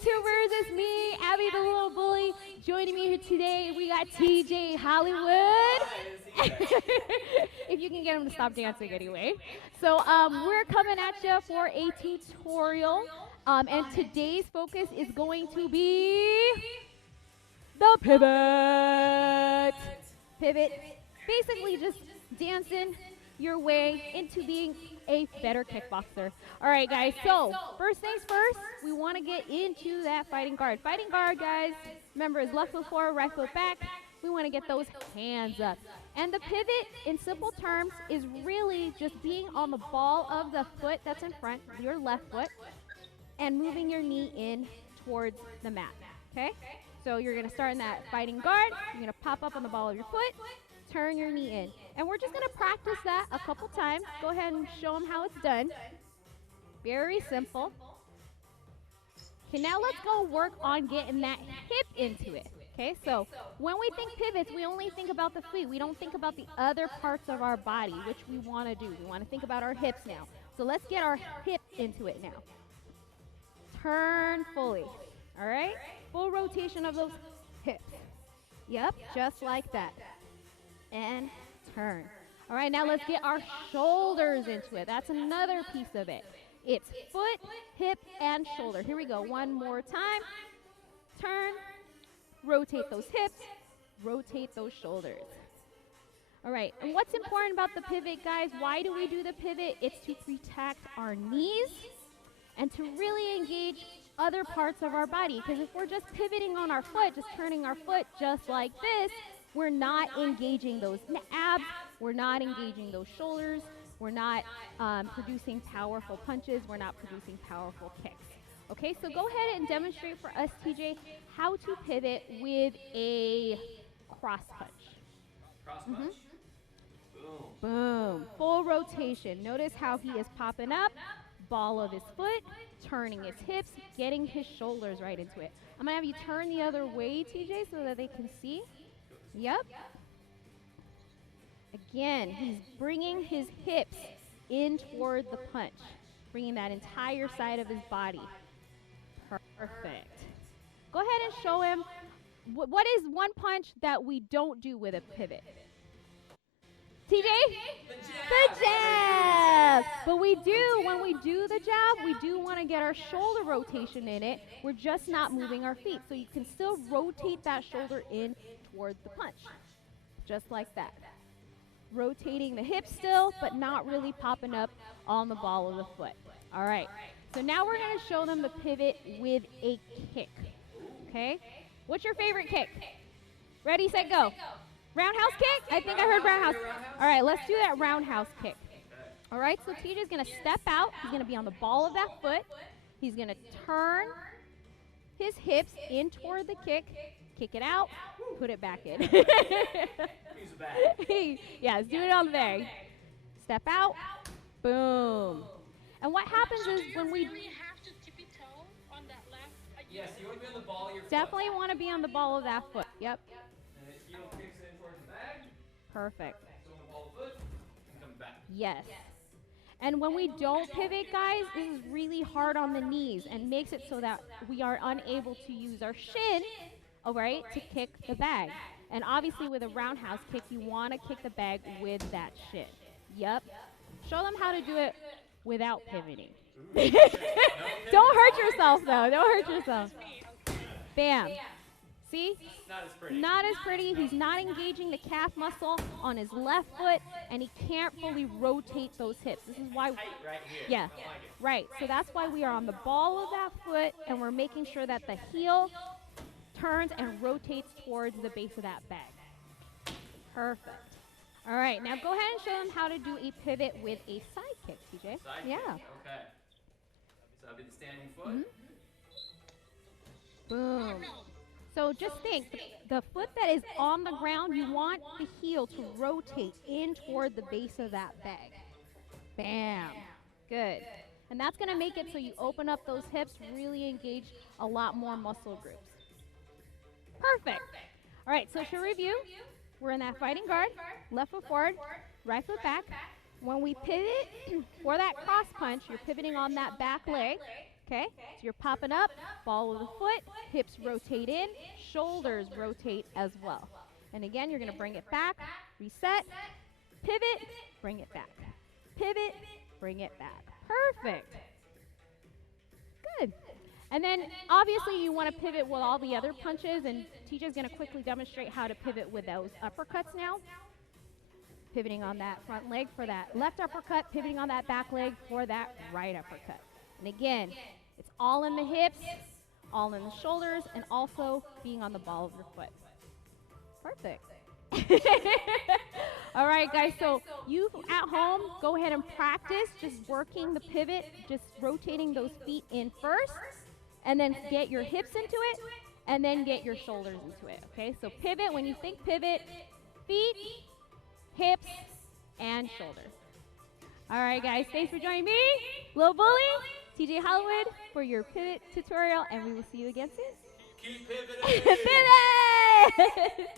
YouTubers? It's me, Abby the Little Bully. Joining me here today, we got TJ Hollywood. If you can get him to stop dancing anyway. So we're coming at you for a tutorial. And today's focus is going to be the pivot. Pivot. Basically just dancing your way into being a better kickboxer. All right, guys, so first things first, we want to get into that fighting guard. Fighting guard, guys, remember, is left foot forward, right foot back. We want to get those hands up. And the pivot, in simple terms, is really just being on the ball of the foot that's in front, your left foot, and moving your knee in towards the mat, okay? So you're going to start in that fighting guard. You're going to pop up on the ball of your foot, turn your knee in. And we're just going to practice that a couple times. Go ahead and show them how it's done. Very simple. Okay, now let's go work on getting that hip into it. Okay, so when we think pivots, we only think about the feet. We don't think about the other parts of our body, which we want to do. We want to think about our hips now. So let's get our hip into it now. Turn fully. All right? Full rotation of those hips. Yep, just like that. And turn. All right, now let's get our shoulders into it. That's another piece of it. It's foot, hip, and shoulder. Here we go. One more time. Turn. Rotate those hips. Rotate those shoulders. All right, and what's important about the pivot, guys? Why do we do the pivot? It's to protect our knees and to really engage other parts of our body. Because if we're just pivoting on our foot, just turning our foot just like this, we're not engaging those abs, we're not engaging those shoulders, we're not producing powerful punches, we're not producing powerful kicks. Okay, so go ahead and demonstrate for us, TJ, how to pivot with a cross punch. Cross punch? Boom. Boom. Full rotation. Notice how he is popping up, ball of his foot, turning his hips, getting his shoulders right into it. I'm going to have you turn the other way, TJ, so that they can see. Yep. Again, he's bringing his hips in toward the punch, bringing that entire side of his body. Perfect. Go ahead and show him what is one punch that we don't do with a pivot. TJ? The jab. But we do, when we do the jab, we do want to get our shoulder rotation in it. We're just not moving our feet. So you can still rotate that shoulder in towards the punch. Just like that. Rotating the hips still, but not really popping up on the ball of the foot. All right. So now we're going to show them the pivot with a kick. Okay? What's your favorite kick? Ready, set, go. Roundhouse kick? I think I heard roundhouse. All right, let's do that roundhouse kick. All right, so TJ's going to step out. He's going to be on the ball of that foot. He's going to turn his hips in toward the kick, kick it out, put it back in. Yes, do it on the bag. Step out, boom. And what happens is when we... have to tippy toe on that left? Yes, you want to be on the ball of your foot. Definitely want to be on the ball of that foot. Yep. And his heel kicks in towards the bag. Perfect. So on the ball of the foot, and come back. Yes. And when we don't pivot, guys, this is really hard on the knees and makes it so that we are unable to use our shin, all right, to kick the bag. And obviously with a roundhouse kick, you want to kick the bag with that shin. Yep. Show them how to do it without pivoting. Don't hurt yourself, though. Don't hurt yourself. Bam. See? Not as pretty. Not as pretty. He's not engaging the calf muscle on his left foot, and he can't fully rotate those hips. This is why. Tight right here. Yeah. I like it. Right. So that's why we are on the ball of that foot, and we're making sure that the heel turns and rotates towards the base of that bag. Perfect. All right, now go ahead and show them how to do a pivot with a side kick, TJ. Side yeah. kick. Okay. So I'll be the standing foot. Boom. So just think, the foot that is on the ground, you want the heel to rotate in toward the base of that bag. Bam. Good. And that's going to make it so you open up those hips, really engage a lot more muscle groups. Perfect. All right, so to review, we're in that fighting guard, left foot forward, right foot back. When we pivot for that cross punch, you're pivoting on that back leg, Okay, so you're popping up, ball of the foot, hips rotate in, shoulders rotate as well. And again, you're going to bring it back, reset, pivot, bring it back. Pivot, bring it back. Perfect. Good. And then obviously you want to pivot with all the other punches, and TJ's going to quickly demonstrate how to pivot with those uppercuts now. Pivoting on that front leg for that left uppercut, pivoting on that back leg for that right uppercut. And again, it's all in the hips, all in the shoulders, and also being on the ball of your foot. Perfect. All right, guys, so you at home, go ahead and practice just working the pivot, just rotating those feet in first, and then get your hips into it, and then get your shoulders into it, okay? So pivot, when you think pivot, feet, hips, and shoulders. All right, guys, thanks for joining me, Little Bully, TJ Hollywood, for your pivot tutorial, and we will see you again soon. Keep pivoting. Pivot!